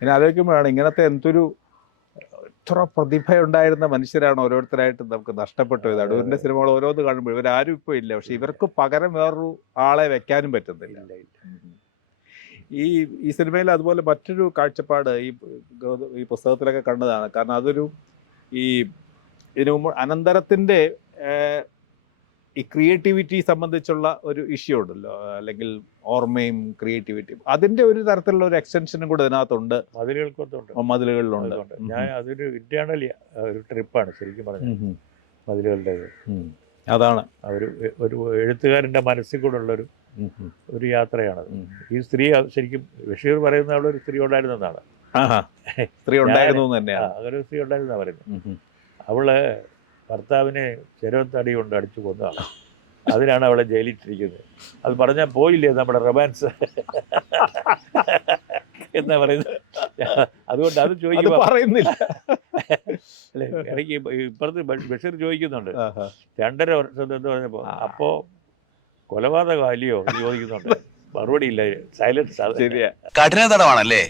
ഇനി ആലോചിക്കുമ്പോഴാണ് ഇങ്ങനത്തെ എന്തൊരു ഇത്ര പ്രതിഭയുണ്ടായിരുന്ന മനുഷ്യരാണ് ഓരോരുത്തരായിട്ട് നമുക്ക് നഷ്ടപ്പെട്ടു പോയത്. അടൂരിന്റെ സിനിമകൾ ഓരോന്ന് കാണുമ്പോൾ ഇവരാരും ഇപ്പോൾ ഇല്ല, പക്ഷെ ഇവർക്ക് പകരം വേറൊരു ആളെ വെക്കാനും പറ്റുന്നില്ല. ഈ ഈ സിനിമയിൽ അതുപോലെ മറ്റൊരു കാഴ്ചപ്പാട് ഈ പുസ്തകത്തിലൊക്കെ കണ്ടതാണ്. കാരണം അതൊരു ഈ ഇതിനു മുമ്പ് അനന്തരത്തിൻ്റെ ഈ ക്രിയേറ്റിവിറ്റി സംബന്ധിച്ചുള്ള ഒരു ഇഷ്യൂ ഉണ്ടല്ലോ, അല്ലെങ്കിൽ ഓർമ്മയും ക്രിയേറ്റിവിറ്റിയും, അതിൻ്റെ ഒരു തരത്തിലുള്ള ഒരു എക്സ്റ്റൻഷനും കൂടെ ഇതിനകത്തുണ്ട്. മതിലുകളിലുണ്ട്. ഞാൻ അതൊരു ഇന്റേണലി ഒരു ട്രിപ്പാണ് ശരിക്കും പറഞ്ഞത് മതിലുകളുടേത്. അതാണ് ഒരു എഴുത്തുകാരൻ്റെ മനസ്സിൽ കൂടെ ഉള്ളൊരു ഒരു യാത്രയാണത്. ഈ സ്ത്രീ ശരിക്കും ബഷീർ പറയുന്ന അവിടെ ഒരു സ്ത്രീ ഉണ്ടായിരുന്നെന്നാണ്. സ്ത്രീ ഉണ്ടായിരുന്നു തന്നെയാണ്. അങ്ങനെ ഒരു സ്ത്രീ ഉണ്ടായിരുന്നാണ് പറയുന്നത്. അവള് ഭർത്താവിനെ ചെരുവത്തടി കൊണ്ട് അടിച്ചു കൊന്നതാണ്. അതിനാണ് അവളെ ജയിലിട്ടിരിക്കുന്നത്. അത് പറഞ്ഞാൽ പോയില്ലേ നമ്മുടെ റൊമാൻസ് എന്നാ പറയുന്നത്. അതുകൊണ്ട് അത് ചോദിക്കുമ്പോൾ പറയുന്നില്ല. അല്ലേ, എനിക്ക് ഇപ്പുറത്ത് ബഷീർ ചോദിക്കുന്നുണ്ട് 2.5 വർഷം എന്ന് പറഞ്ഞപ്പോൾ, അപ്പോ കൊലപാതകം അല്ലയോ എന്ന് ചോദിക്കുന്നുണ്ട്. മറുപടി ഇല്ല, സൈലൻസ്. ശരിയാ, കഠിന തടവാണല്ലേ?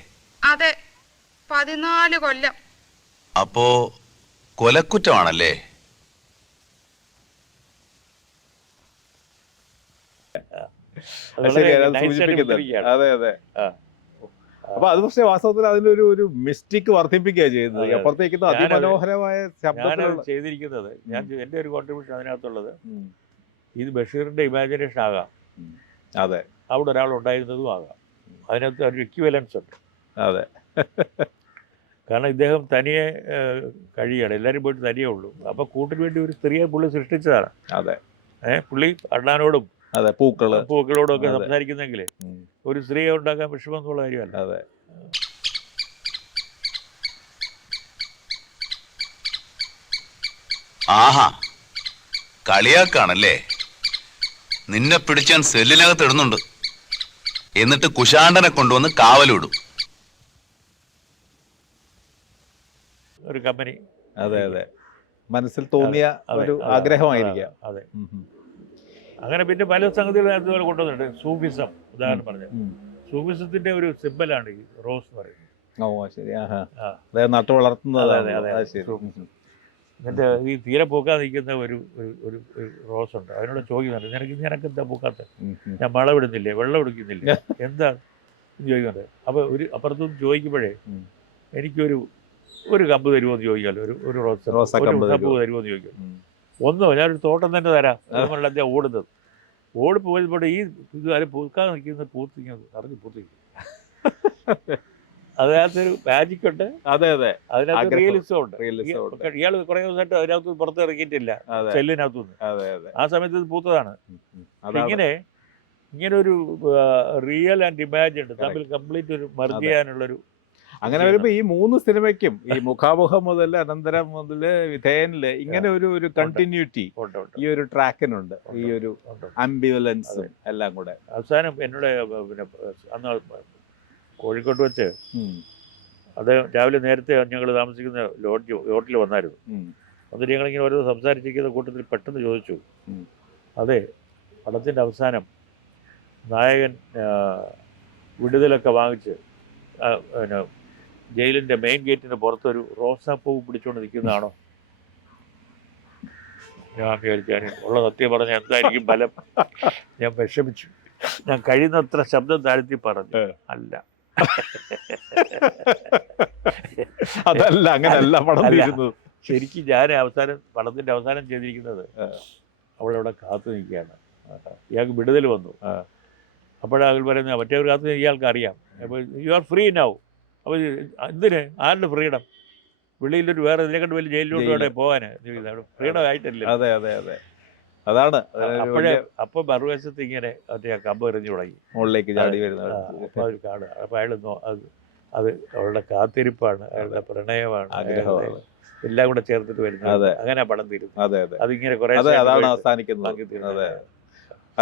അതെ, 14 കൊല്ലം. അപ്പോ കൊലക്കുറ്റമാണല്ലേ? അതെ അതെ. അപ്പൊ അത് പക്ഷേ വാസ്തവത്തിൽ അതിലൊരു ഒരു മിസ്റ്റേക്ക് വർദ്ധിപ്പിക്കുക ചെയ്യുന്നത്. അപ്പുറത്തേക്ക് അതിമനോഹരമായ ശബ്ദം ചെയ്തിരിക്കുന്നത്. എൻ്റെ ഒരു കോൺട്രിബ്യൂഷൻ അതിനകത്തുള്ളത്, ഇത് ബഷീറിന്റെ ഇമാജിനേഷൻ ആകാം, അതെ, അവിടെ ഒരാൾ ഉണ്ടായിരുന്നതും ആകാം. അതിനകത്ത് ഒരു ഇക്വിവലൻസ് ഉണ്ട്. അതെ, കാരണം ഇദ്ദേഹം തനിയെ കഴിയാണ്, എല്ലാവരും പോയിട്ട് തനിയേ ഉള്ളൂ. അപ്പൊ കൂട്ടിന് വേണ്ടി ഒരു സ്ത്രീയെ പുള്ളി സൃഷ്ടിച്ചതാണ്. അതെ, പുള്ളി അണ്ണാനോടും അതെ, പൂക്കളോടും ഒക്കെ സംസാരിക്കുന്നെങ്കിൽ ഒരു സ്ത്രീയെ ഉണ്ടാക്കാൻ വിഷമം എന്നുള്ള കാര്യമല്ല. അതെ. ആഹാ, കളിയാക്കാണല്ലേ? നിന്നെ പിടിച്ചാൻ സെല്ലിനകത്ത് ഇടുന്നുണ്ട്, എന്നിട്ട് കുശാണ്ടനെ കൊണ്ടുവന്ന് കാവലിടും. ഒരു കമ്പനി. അതെ അതെ, മനസ്സിൽ തോന്നിയ ഒരു ആഗ്രഹമായിരിക്കാം. അതെ. അങ്ങനെ പിന്നെ പല സംഗതികളും അതുപോലെ കൊണ്ടുവന്നിട്ടുണ്ട്. സൂഫിസം ഉദാഹരണം പറഞ്ഞു. സൂഫിസത്തിന്റെ ഒരു സിമ്പലാണ് ഈ റോസ് എന്ന് പറയുന്നത്. ഓ ശരി, നട്ടു വളർത്തുന്നത്. എന്നിട്ട് ഈ തീരെ പൂക്കാൻ നിൽക്കുന്ന ഒരു ഒരു റോസ് ഉണ്ട്. അതിനോട് ചോദിക്കുന്നുണ്ട്, നിനക്ക് എന്താ പൂക്കാത്ത? ഞാൻ മഴ ഇടുന്നില്ലേ, വെള്ളം എടുക്കുന്നില്ലേ, എന്താ ചോദിക്കുന്നുണ്ട്. അപ്പോൾ ഒരു അപ്പുറത്തുനിന്ന് ചോദിക്കുമ്പോഴേ ഒരു കമ്പ് തരുമോ എന്ന് ചോദിക്കാമല്ലോ, ഒരു കമ്പ് തരുമോ എന്ന് ചോദിക്കും. ഞാനൊരു തോട്ടം തന്നെ തരാം അതുകൊണ്ടല്ല അദ്ദേഹം ഓടുന്നത്. ഓടിപ്പോയപ്പോൾ ഈ ഇത് ആരും പൂക്കാൻ നിൽക്കുന്നത് പൂത്തിക്കുന്നത് അറിഞ്ഞ് പൂത്തിക്കും. അതിനകത്തൊരു മാജിക് ഉണ്ട്. അതെ അതെ, അതിനകത്ത് റിയലിസം ഉണ്ട്. ഇയാൾ കുറെ ദിവസമായിട്ട് അതിനകത്ത് പുറത്ത് ഇറങ്ങിയിട്ടില്ല, സെല്ലിനകത്തുനിന്ന്. ആ സമയത്ത് ഇത് പൂത്തതാണ്. ഇങ്ങനെ ഒരു റിയൽ ആൻഡ് ഇമാജിൻ തമ്മിൽ കംപ്ലീറ്റ് ഒരു മർജ് ചെയ്യാനുള്ളൊരു. അങ്ങനെ വരുമ്പോ ഈ 3 സിനിമയ്ക്കും, ഈ മുഖാമുഖം മുതൽ അനന്തരം മുതൽ വിധേയനില്, ഇങ്ങനെ ഒരു കണ്ടിന്യൂറ്റി ഈ ഒരു ട്രാക്കിനുണ്ട്. ഈ ഒരു ആംബിവലൻസും എല്ലാം കൂടെ. അവസാനം എന്നോട് പിന്നെ അന്ന് കോഴിക്കോട്ട് വെച്ച് അത് രാവിലെ നേരത്തെ ഞങ്ങൾ താമസിക്കുന്ന ലോഡ്ജിൽ വന്നായിരുന്നു. എന്നിട്ട് ഞങ്ങളിങ്ങനെ ഓരോ സംസാരിച്ചിരിക്കുന്ന കൂട്ടത്തിൽ പെട്ടെന്ന് ചോദിച്ചു, അതെ, പടത്തിൻ്റെ അവസാനം നായകൻ വിടുതലൊക്കെ വാങ്ങിച്ച് പിന്നെ ജയിലിൻ്റെ മെയിൻ ഗേറ്റിന് പുറത്തൊരു റോസാപ്പൂവ് പിടിച്ചുകൊണ്ട് നിൽക്കുന്നതാണോ? ഞാൻ വിചാരിച്ചാൽ ഉള്ള സത്യം പറഞ്ഞ എന്തായിരിക്കും ഫലം. ഞാൻ വിഷമിച്ചു. ഞാൻ കഴിയുന്നത്ര ശബ്ദം താഴ്ത്തി പറഞ്ഞു, അല്ല, അതല്ല, അങ്ങനെയല്ല പടം. ശരിക്കും ഞാൻ പടത്തിൻ്റെ അവസാനം ചെയ്തിരിക്കുന്നത്, അവളവിടെ കാത്തു നിൽക്കുകയാണ്, ഇയാൾക്ക് വിടുതൽ വന്നു. അപ്പോഴാൾ പറയുന്നത്, മറ്റേ ഒരു കാത്തു ഇയാൾക്ക് അറിയാം. അപ്പോൾ യു ആർ ഫ്രീ നൗ. അപ്പോൾ എന്തിന്, ആരുടെ ഫ്രീഡം? വെളിയിലൊരു വേറെ ഇതിനെക്കൊണ്ട് വലിയ ജയിലിലോട്ട് വേണേ പോകാൻ ഫ്രീഡം ആയിട്ടില്ല. അതെ അതെ അതെ, അതാണ്. അപ്പോൾ മറുവശത്ത് ഇങ്ങനെ മറ്റേ കമ്പ് എറിഞ്ഞു തുടങ്ങി, മുകളിലേക്ക് ചാടി വരുന്നത്. അപ്പോൾ ഒരു കാട്. അപ്പോൾ അയാൾ അത് അവളുടെ കാത്തിരിപ്പാണ്, അയാളുടെ പ്രണയമാണ്, ആഗ്രഹമാണ്, എല്ലാം കൂടെ ചേർത്തിട്ട് വരുന്നത്. അങ്ങനെ പടം തീരുന്നു. അതിങ്ങനെ കുറെ അതാണ് അവസാനിക്കുന്നത്.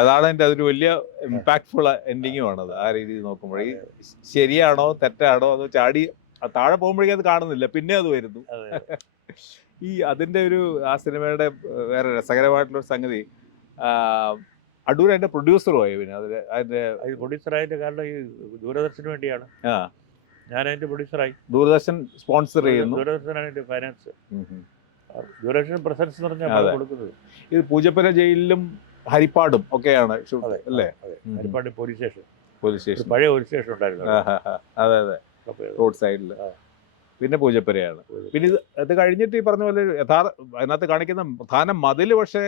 അതാണ് എൻ്റെ അതൊരു വലിയ ഇമ്പാക്ട്ഫുൾ എൻഡിങ്ങുമാണത്. ആ രീതിയിൽ നോക്കുമ്പോൾ ഈ ശരിയാണോ തെറ്റാണോ അത് ചാടി താഴെ പോകുമ്പോഴേക്കും അത് കാണുന്നില്ല, പിന്നെ അത് വരുന്നു. ഈ അതിൻ്റെ ആ സിനിമയുടെ വേറെ രസകരമായിട്ടുള്ളൊരു സംഗതി, അടൂർ അതിൻ്റെ പ്രൊഡ്യൂസറുമായി. പിന്നെ അതിൻ്റെ പ്രൊഡ്യൂസറായിട്ട് കാരണം ഈ ദൂരദർശന് വേണ്ടിയാണ്. ഞാൻ അതിന്റെ പ്രൊഡ്യൂസറായി. ദൂരദർശൻ സ്പോൺസർ ചെയ്യുന്നു. ദൂരദർശനാണ് എൻ്റെ ഫൈനാൻസ്. ദൂരദർശൻ പ്രസൻസ് എന്ന് പറഞ്ഞാൽ അതെ. കൊടുക്കുന്നത്. ഇത് പൂജപ്പുര ജയിലിലും ഹരിപ്പാടും ഒക്കെയാണ് ഷൂട്ട് അതെ അല്ലേ? അതെ. Harippad police station, police station. പഴയ പോലീസ് സ്റ്റേഷൻ ഉണ്ടായിരുന്നു. അതെ അതെ, റോഡ് സൈഡിൽ. പിന്നെ പൂജപ്പുരയാണ്. പിന്നെ ഇത് കഴിഞ്ഞിട്ട് ഈ പറഞ്ഞ പോലെ അതിനകത്ത് കാണിക്കുന്ന പ്രധാന മതിൽ പക്ഷേ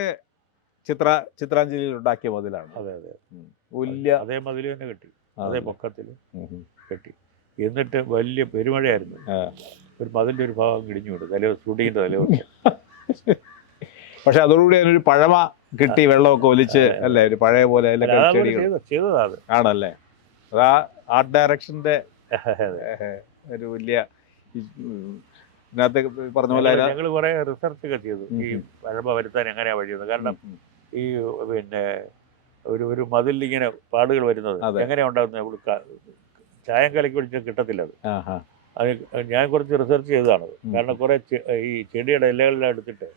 ചിത്രാഞ്ജലിയിൽ ഉണ്ടാക്കിയ മതിലാണ്. അതെ അതെ, വലിയ അതേ മതിൽ തന്നെ കെട്ടി, അതേ പൊക്കത്തിൽ കെട്ടി. എന്നിട്ട് വലിയ പെരുമഴയായിരുന്നു. ഒരു മതിലിന്റെ ഒരു ഭാഗം കിടിഞ്ഞു വിടും ഷൂട്ടിങ്ങിന്റെ തലേദിവസം. പക്ഷെ അതോടുകൂടി അതിനൊരു പഴമ കിട്ടി, വെള്ളമൊക്കെ ഒലിച്ച് അല്ലേ, ഒരു പഴയ പോലെ ചെയ്തതാ അത്. ആണല്ലേ? അത് ആ ആർട്ട് ഡയറക്ഷന്റെ ഒരു വലിയ ഇതിനകത്ത് പറഞ്ഞ പോലെ ഞങ്ങൾ കുറെ റിസർച്ച് ഒക്കെ ചെയ്തു ഈ പഴമ വരുത്താൻ എങ്ങനെയാ വഴിയുന്നത്. കാരണം ഈ പിന്നെ ഒരു മതിലിങ്ങനെ പാടുകൾ വരുന്നത് എങ്ങനെയാ ഉണ്ടാകുന്നത്, നമ്മൾ ചായം കലക്കി പിടിച്ചാൽ കിട്ടത്തില്ല അത്. അത് ഞാൻ കുറച്ച് റിസർച്ച് ചെയ്തതാണ്. കാരണം കുറെ ഈ ചെടിയുടെ ഇലകളെല്ലാം എടുത്തിട്ട്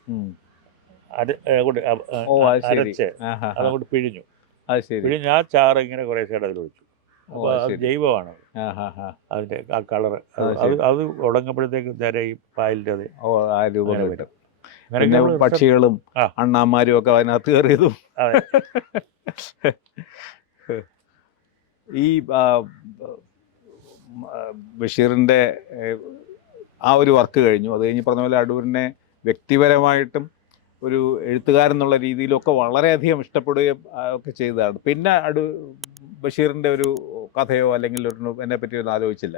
അരച്ച് അതങ്ങോട്ട് പിഴിഞ്ഞു. പിഴിഞ്ഞ് ആ ചാറ് ഇങ്ങനെ കുറേ സൈഡ് അതിൽ ഒഴിച്ചു. അപ്പോൾ അത് ജൈവമാണ് അതിന്റെ ആ കളറ്. അത് ഉടങ്ങുമ്പോഴത്തേക്ക് നേരെ ഈ പായലിന്റെ അത് പക്ഷികളും അണ്ണാമാരും ഒക്കെ അതിനകത്ത് കയറിയതും. ഈ ബഷീറിന്റെ ആ ഒരു വർക്ക് കഴിഞ്ഞു. അത് കഴിഞ്ഞ് പറഞ്ഞ പോലെ അടൂരിനെ വ്യക്തിപരമായിട്ടും ഒരു എഴുത്തുകാരൻ എന്നുള്ള രീതിയിലൊക്കെ വളരെയധികം ഇഷ്ടപ്പെടുകയും ഒക്കെ ചെയ്തതാണ്. പിന്നെ ബഷീറിന്റെ ഒരു കഥയോ അല്ലെങ്കിൽ എന്നെ പറ്റി ഒന്നും ആലോചിച്ചില്ല.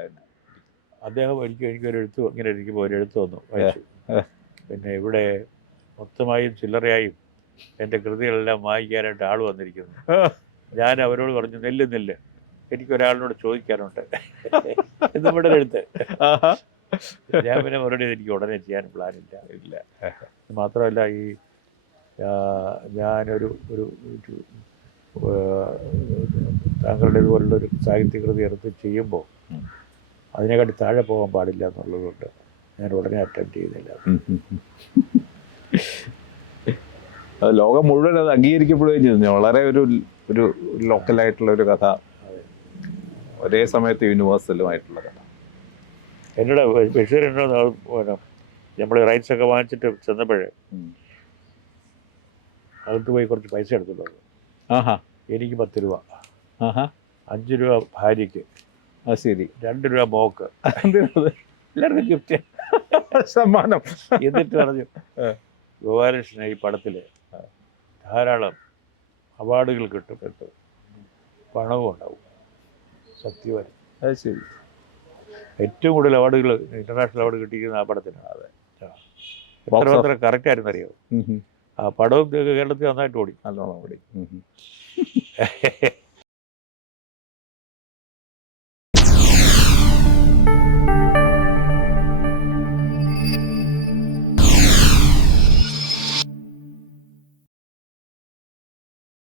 അദ്ദേഹം എനിക്കൊരു എഴുത്ത് ഇങ്ങനെ ഇരിക്കുമ്പോൾ ഒരു എഴുത്ത് വന്നു, വായിച്ചു. പിന്നെ ഇവിടെ മൊത്തമായും ചില്ലറയായും എൻ്റെ കൃതികളെല്ലാം വായിക്കാനായിട്ട് ആൾ വന്നിരിക്കുന്നു. ഞാൻ അവരോട് പറഞ്ഞു, നെല്ല് എനിക്കൊരാളിനോട് ചോദിക്കാനുണ്ട് എന്ന് ഇവിടെ എഴുത്ത്. ഞാൻ പിന്നെ അവരോട് എനിക്ക് ഉടനെ ചെയ്യാൻ പ്ലാനില്ല. മാത്രമല്ല ഈ ഞാനൊരു താങ്കളുടെ ഇതുപോലുള്ളൊരു സാഹിത്യകൃതി എടുത്ത് ചെയ്യുമ്പോൾ അതിനെക്കാട്ടി താഴെ പോകാൻ പാടില്ല എന്നുള്ളതുകൊണ്ട് ഞാൻ ഉടനെ അറ്റൻഡ് ചെയ്തില്ല. ലോകം മുഴുവൻ അത് അംഗീകരിക്കപ്പെടുകയും ചെയ്തു. വളരെ ഒരു ലോക്കലായിട്ടുള്ള ഒരു കഥ, ഒരേ സമയത്ത് യൂണിവേഴ്സലുമായിട്ടുള്ള കഥ. എന്നോട് ബഷീർ എന്നോട് നമ്മൾ റൈറ്റ്സ് ഒക്കെ വാങ്ങിച്ചിട്ട് ചെന്നപ്പോഴേ അകത്ത് പോയി കുറച്ച് പൈസ എടുത്തിട്ടുണ്ട്. എനിക്ക് 10 രൂപ, 5 രൂപ ഭാര്യയ്ക്ക്, ശരി, 2 രൂപ മോക്ക്, എല്ലാവർക്കും ഗിഫ്റ്റ് സമ്മാനം. എന്നിട്ട് പറഞ്ഞു, ഗോപാലകൃഷ്ണൻ ഈ പടത്തില് ധാരാളം അവാർഡുകൾ കിട്ടും, പണവും ഉണ്ടാവും, സത്യവരം. അത് ശരി. ഏറ്റവും കൂടുതൽ അവാർഡുകൾ, ഇന്റർനാഷണൽ അവാർഡ് കിട്ടിയിരിക്കുന്ന ആ പടത്തിനാണ്. അതെ, എത്ര കറക്റ്റ് ആയിരുന്നു അറിയാമോ? ആ പടവും കേരളത്തിൽ നന്നായിട്ട് ഓടി, നല്ലോണം ഓടി.